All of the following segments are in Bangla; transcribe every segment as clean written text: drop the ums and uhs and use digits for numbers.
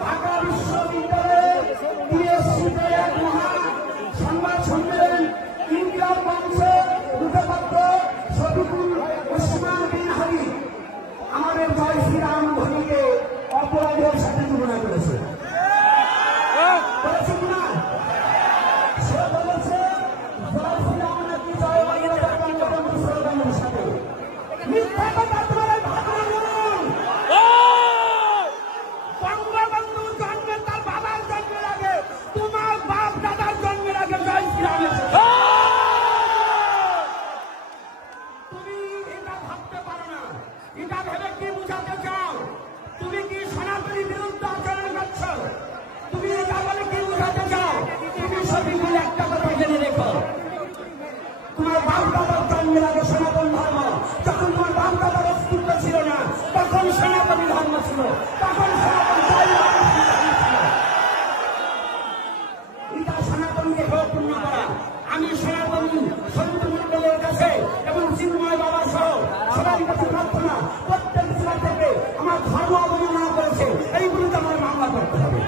ঢাকা বিশ্ববিদ্যালয়ের সংবাদ সম্মেলন ইন্ডিয়ার মঞ্চের মুখপাত্র শফিকুল ওসমান বিন হাবিব আমাদের জয় শ্রীরাম ধ্বনিকে অপরাধের সাথে তুলনা করেছে। কিনা সে বলেছে জয় শ্রীরাম নাকি জয় বাংলার সাথে মিথ্যা কথা তোমার ভাবনা বলুন। বঙ্গবন্ধু জন্মের তার বাবার জন্মের আগে তোমার বাপ দাদার জন্মের আগে জয় শ্রীরাম। তুমি এটা ভাবতে পারো না। এটা ভেবে কি বুঝাতে চাও? তুমি কি সনাতনী বিরুদ্ধে আচরণ করছো? তুমি এটা বলে কি বুঝাতে চাও? তুমি সঠিক একটা কথা জেনে রেখো, তোমার বাপ দাদার জন্মের আগে সনাতন ধর্ম, যখন তোমার বাপ দাদার অস্তিত্ব ছিল না তখন সনাতনী ধর্ম ছিল, তখন সনাতন এটা সনাতনকে পূর্ণ করা। আমি সনাতনী সন্ত মন্ডলের কাছে এবং চিন্ময় বাবা সহ সবার কাছে প্রার্থনা, প্রত্যেক জেলা থেকে আমার ধর্ম অবমাননা করেছে এইগুলিতে আমার মামলা করতে হবে।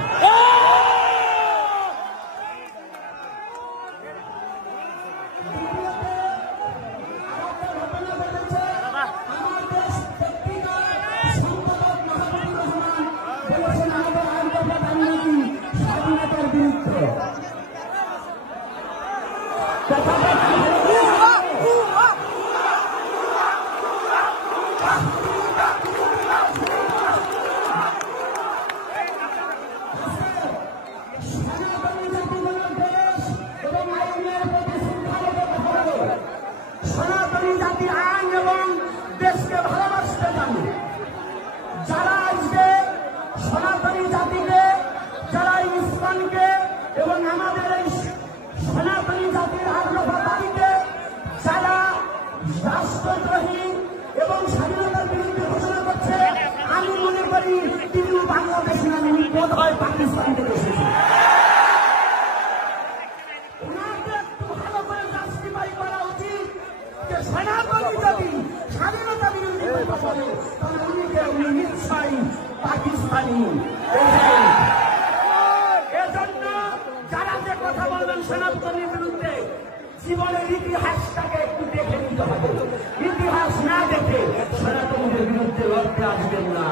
সনাতনী জাতি আইন এবং দেশকে ভালোবাসতে জানে। যারা আজকে সনাতনী জাতিকে, যারা ইসলামকে এবং আমাদের এই সনাতনী জাতির আগ্রহকারীকে যারা রাষ্ট্রদ্রোহী এবং স্বাধীনতার বিরুদ্ধে ঘোষণা করছে, আমি মনে করি তিনি বাংলাদেশ নামে বোধ হয় পাকিস্তান থেকে এসেছে। ওনাকে একটু ভালো করে জাস্টিফাই করা উচিত যে সনাতনী জাতি স্বাধীনতা বিরোধী কথা বলে, তাহলে উনি নিশ্চয়ই পাকিস্তানি। এজন্য যারা যে কথা বলবেন সনাতনীর বিরুদ্ধে, জীবনের ইতিহাসটাকে একটু দেখে নিতে হবে। ইতিহাস না দেখে সনাতনীদের বিরুদ্ধে লড়তে আসবেন না।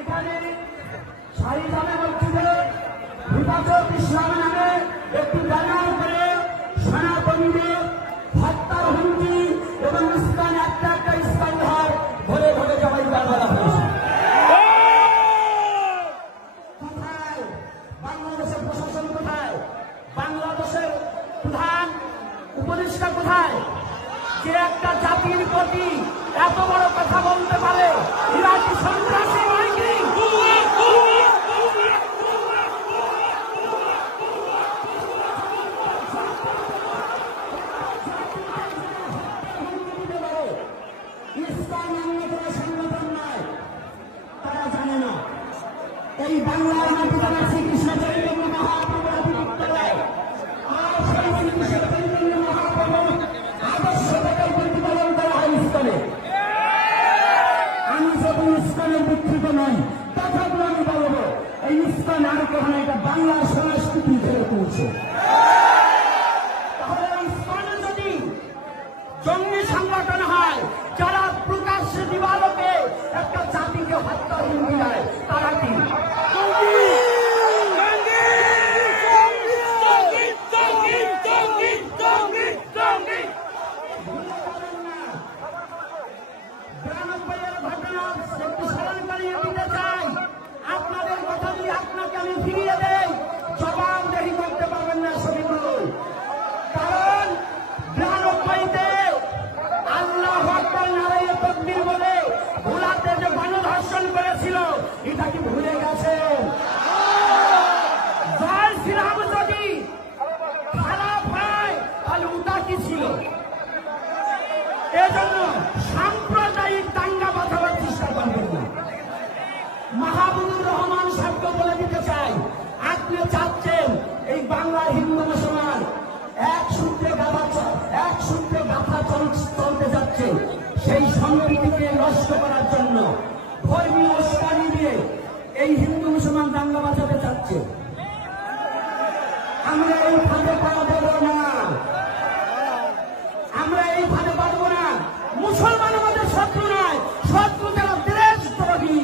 এখানে শাহীজাদা মসজিদে হেফাজত ইসলাম নামে একটি ব্যানার করে সনাতনীদের হত্যার হুমকি এবং ইসলাম একটা একটা ইসলাম ঘর ভরে ভরে জবাই করা হয়েছে। কোথায় বাংলাদেশের প্রশাসন? কোথায় বাংলাদেশের প্রধান উপদেষ্টা? কোথায় যে একটা জাতির প্রতি এত বড় কথা বলতে পারে? এরা কি সন্ত্রাসী নয় কি? তারা জানে না এই বাংলার মাটিতে শ্রীকৃষ্ণ চৈতন্য মহাপ্রভুর বিদ্যালয় আর সেই শ্রীকৃষ্ণ চৈতন্য মহাপ্রভুর আদর্শ থেকে প্রতিপালন করা হয় ইস্কনে। আমি যদি ইস্কনের বিকৃত নই, তথাপি আমি বলবো এই ইস্কন আর কখনো এটা বাংলার সংস্কৃতি ফেরত তুলছে। তাহলে ইস্কনে যদি জঙ্গি সংগঠন হয়, যারা প্রকাশ্যে দিবালোকে একটা জাতিকে হত্যা হুমকি দেয়, তারা কি? আপনাদের কথা দিয়ে আপনাকে আমি ফিরিয়ে দেই, জবাবদেহি করতে পারবেন না শফিকুল। কারণ ৯২তে আল্লাহু আকবার নারায়ে তাকবীর বলে ভোলাতে যে গণধর্ষণ করেছিল, এটা কি ভুলে গেছেন? জয় শ্রীরাম যদি খারাপ হয় তাহলে ওটা কি ছিল? এজন্য সাম্প্রদায়িক দাঙ্গা বাঁধাবার চেষ্টা করবেন না। মাহবুবুর রহমান সাহেবকে বলে দিতে চাই, আপনি চাচ্ছেন এই বাংলার হিন্দু মুসলমান এক সূত্রে গাথা চলতে যাচ্ছে, সেই সম্প্রীতিকে নষ্ট করার জন্য ধর্মীয় উস্কানি দিয়ে এই হিন্দু মুসলমান দাঙ্গা বাঁচাতে চাচ্ছে। আমরা এই ফাঁদে পা দেব না, আমরা এই ফাঁদে পা দেব না। মুসলমান আমাদের শত্রু নয়, শত্রু যারা দেশদ্রোহী,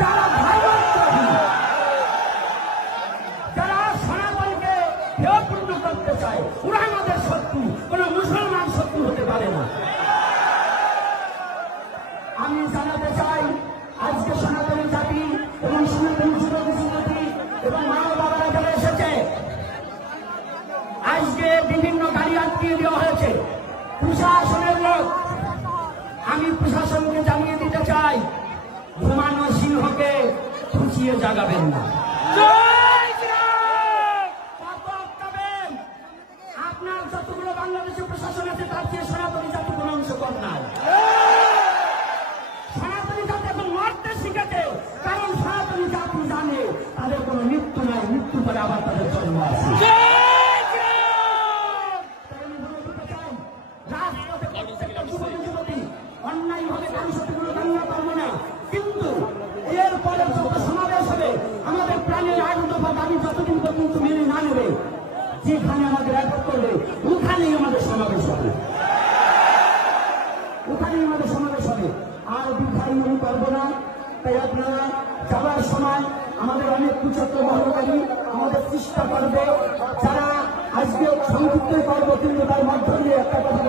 যারা ভারতদ্রোহী, যারা সনাতনকে হেয়পূর্ণ করতে চায়, ওরা আমাদের শত্রু, কোন মুসলমান শত্রু হতে পারে না। আমি জানাতে চাই, আজকে সনাতনী জাতি এবং সনাতনী যুবতী এবং মা বাবারা যারা এসেছে, আজকে বিভিন্ন গাড়ি আটকিয়ে দেওয়া হয়েছে প্রশাসনের লোক। আমি প্রশাসনকে জানিয়ে দিতে চাই, ঘুমানো সিংহকে খুঁচিয়ে জাগাবেন না। আপনার যতগুলো বাংলাদেশের প্রশাসন আছে তার চেয়ে সনাতনী জাতি কোন অংশ কম নাই। সনাতনী জাতি এখন মরতে শিখেছে, কারণ সনাতনী জাতি জানে তাদের কোনো মৃত্যু নাই, মৃত্যু পরে আবার তাদের জন্ম আছে। অন্যায় ভাবে কারোর সাথে কোনো দাঙ্গা করবো না, কিন্তু এরপরে যত সমাবেশ হবে আমাদের প্রাণের আইন দফা দাবি যতদিন পর্যন্ত মেনে না নেবে, যেখানে আমাদের অ্যাটাক করবে ওখানেই আমাদের সমাবেশ হবে, ওখানেই আমাদের সমাবেশ হবে। আর বিধায়ী আমি করবো না। তাই আপনারা যাওয়ার সময় আমাদের অনেক কুচক্র বহনকারী আমাদের চেষ্টা করবে, যারা আজকে সংযুক্ত করবো, কিন্তু তার মধ্য দিয়ে একটা কথা